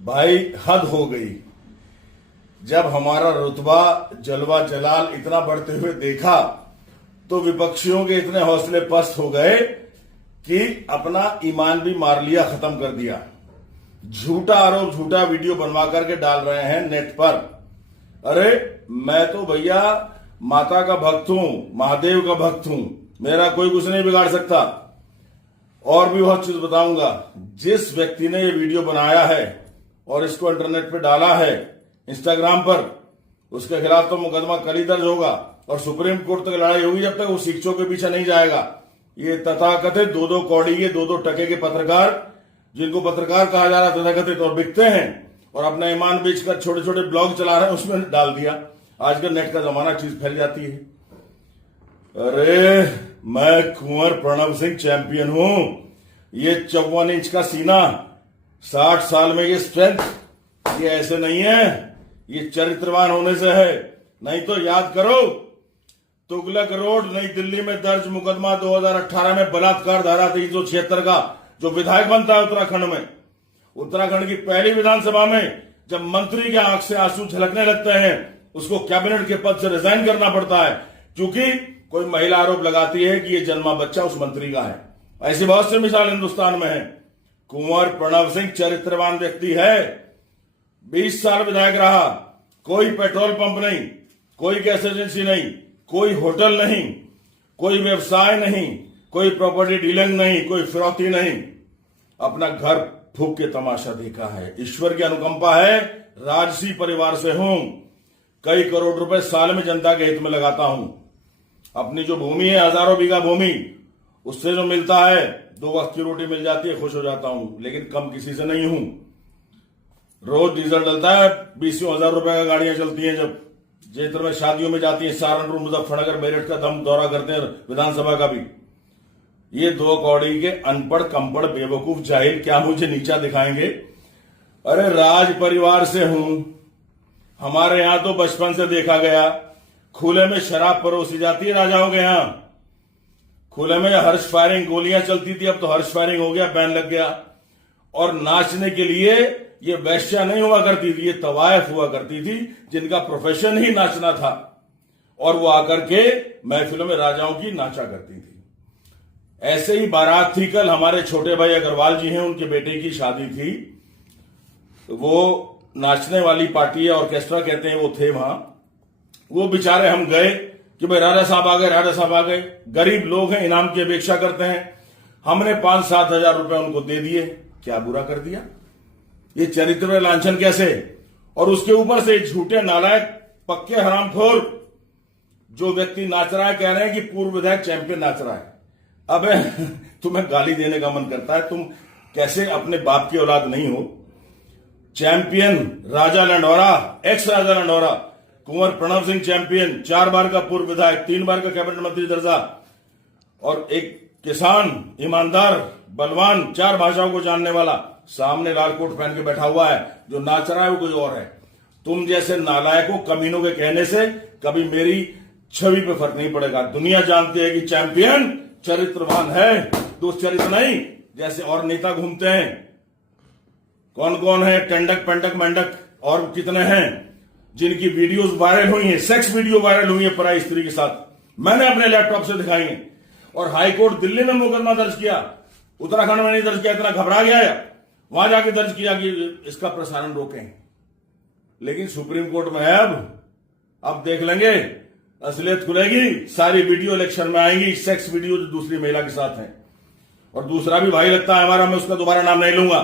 भाई हद हो गई। जब हमारा रुतबा जलवा जलाल इतना बढ़ते हुए देखा तो विपक्षियों के इतने हौसले पस्त हो गए कि अपना ईमान भी मार लिया, खत्म कर दिया। झूठा आरोप, झूठा वीडियो बनवा करके डाल रहे हैं नेट पर। अरे मैं तो भैया माता का भक्त हूं, महादेव का भक्त हूं, मेरा कोई कुछ नहीं बिगाड़ सकता। और भी बहुत चीज बताऊंगा। जिस व्यक्ति ने ये वीडियो बनाया है और इसको इंटरनेट पे डाला है, इंस्टाग्राम पर, उसके खिलाफ तो मुकदमा कल ही दर्ज होगा और सुप्रीम कोर्ट तक लड़ाई होगी जब तक वो शिक्षकों के पीछे नहीं जाएगा। ये तथाकथित दो कौड़ी के दो टके के पत्रकार, जिनको पत्रकार कहा जा रहा तथाकथित, और बिकते हैं और अपना ईमान बेचकर छोटे छोटे ब्लॉग चला रहे हैं, उसमें डाल दिया। आजकल नेट का जमाना, चीज फैल जाती है। अरे मैं कुंवर प्रणव सिंह चैंपियन हूं। ये 54 इंच का सीना, 60 साल में ये स्ट्रेंथ, ये ऐसे नहीं है, ये चरित्रवान होने से है। नहीं तो याद करो, तुगलक रोड नई दिल्ली में दर्ज मुकदमा 2018 में बलात्कार धारा 376 का, जो विधायक बनता है उत्तराखंड में, उत्तराखंड की पहली विधानसभा में जब मंत्री के आंख से आंसू झलकने लगते हैं, उसको कैबिनेट के पद से रिजाइन करना पड़ता है क्योंकि कोई महिला आरोप लगाती है कि ये जन्मा बच्चा उस मंत्री का है। ऐसी बहुत सी मिसाल हिंदुस्तान में है। कुंवर प्रणव सिंह चरित्रवान व्यक्ति है। 20 साल विधायक रहा, कोई पेट्रोल पंप नहीं, कोई गैस एजेंसी नहीं, कोई होटल नहीं, कोई व्यवसाय नहीं, कोई प्रॉपर्टी डीलिंग नहीं, कोई फिरौती नहीं, अपना घर फूक के तमाशा देखा है। ईश्वर की अनुकंपा है, राजसी परिवार से हूं, कई करोड़ रुपए साल में जनता के हित में लगाता हूं। अपनी जो भूमि है, हजारों बीघा भूमि, उससे जो मिलता है, 2 वक्त की रोटी मिल जाती है, खुश हो जाता हूं। लेकिन कम किसी से नहीं हूं। रोज डीजल डलता है, 20,000 रुपए का गाड़ियां चलती हैं, जब क्षेत्र में शादियों में जाती है, सहारनपुर, मुजफ्फरनगर, मेरठ का दम दौरा करते हैं, विधानसभा का भी। ये 2 कौड़ी के अनपढ़, कंपड़, बेवकूफ, जाहिल क्या मुझे नीचा दिखाएंगे? अरे राज परिवार से हूं। हमारे यहां तो बचपन से देखा गया, खुले में शराब परोसी जाती है राजाओं के यहां। खुले में हर्ष फायरिंग गोलियां चलती थी, अब तो हर्ष फायरिंग हो गया, बैन लग गया। और नाचने के लिए ये वैश्या नहीं हुआ करती थी, ये तवायफ हुआ करती थी, जिनका प्रोफेशन ही नाचना था। और वो आकर के महफिलों में राजाओं की नाचा करती थी। ऐसे ही बारात थी कल, हमारे छोटे भाई अग्रवाल जी हैं, उनके बेटे की शादी थी। वो नाचने वाली पार्टी है, ऑर्केस्ट्रा कहते हैं, वो थे वहां। वो बेचारे, हम गए कि भाई राजा साहब आ गए, राजा साहब आ गए। गरीब लोग हैं, इनाम की अपेक्षा करते हैं। हमने 5-7 हजार रुपए उनको दे दिए। क्या बुरा कर दिया? ये चरित्र लांछन कैसे? और उसके ऊपर से झूठे नालायक, पक्के हरामखोर जो व्यक्ति नाच रहा है, कह रहे हैं कि पूर्व विधायक चैंपियन नाच रहा है। अबे तुम्हें गाली देने का मन करता है? तुम कैसे अपने बाप की औलाद नहीं हो? चैंपियन राजा लंडौरा, एक्स राजा लंडौरा, कुंवर प्रणव सिंह चैंपियन, 4 बार का पूर्व विधायक, 3 बार का कैबिनेट मंत्री दर्जा, और एक किसान, ईमानदार, बलवान, 4 भाषाओं को जानने वाला, सामने लाल कोट पहन के बैठा हुआ है। जो नाच रहा है वो कोई और है। तुम जैसे नालायकों, कमीनों के कहने से कभी मेरी छवि पे फर्क नहीं पड़ेगा। दुनिया जानती है कि चैंपियन चरित्रवान है, दुष्चरित्र नहीं, जैसे और नेता घूमते हैं। कौन कौन है? टेंडक, पेंडक, मेंडक, और कितने हैं जिनकी वीडियोस वायरल हुई हैं, सेक्स वीडियो वायरल हुई है पराई स्त्री के साथ, मैंने अपने लैपटॉप से दिखाई है। और हाईकोर्ट दिल्ली में मुकदमा दर्ज किया, उत्तराखंड में नहीं दर्ज किया, इतना घबरा गया है, वहां जाके दर्ज किया कि इसका प्रसारण रोकें। लेकिन सुप्रीम कोर्ट में है अब देख लेंगे, असलियत खुलेगी। सारी वीडियो इलेक्शन में आएंगी, सेक्स वीडियो जो दूसरी महिला के साथ है। और दूसरा भी भाई लगता है हमारा, मैं उसका दोबारा नाम नहीं लूंगा।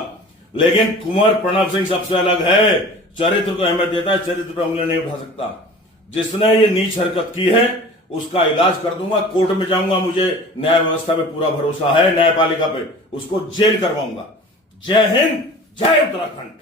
लेकिन कुंवर प्रणव सिंह सबसे अलग है, चरित्र को अहमियत देता है, चरित्र पर उंगली नहीं उठा सकता। जिसने ये नीच हरकत की है उसका इलाज कर दूंगा, कोर्ट में जाऊंगा, मुझे न्याय व्यवस्था पे पूरा भरोसा है, न्यायपालिका पे, उसको जेल करवाऊंगा। जय हिंद, जय उत्तराखंड।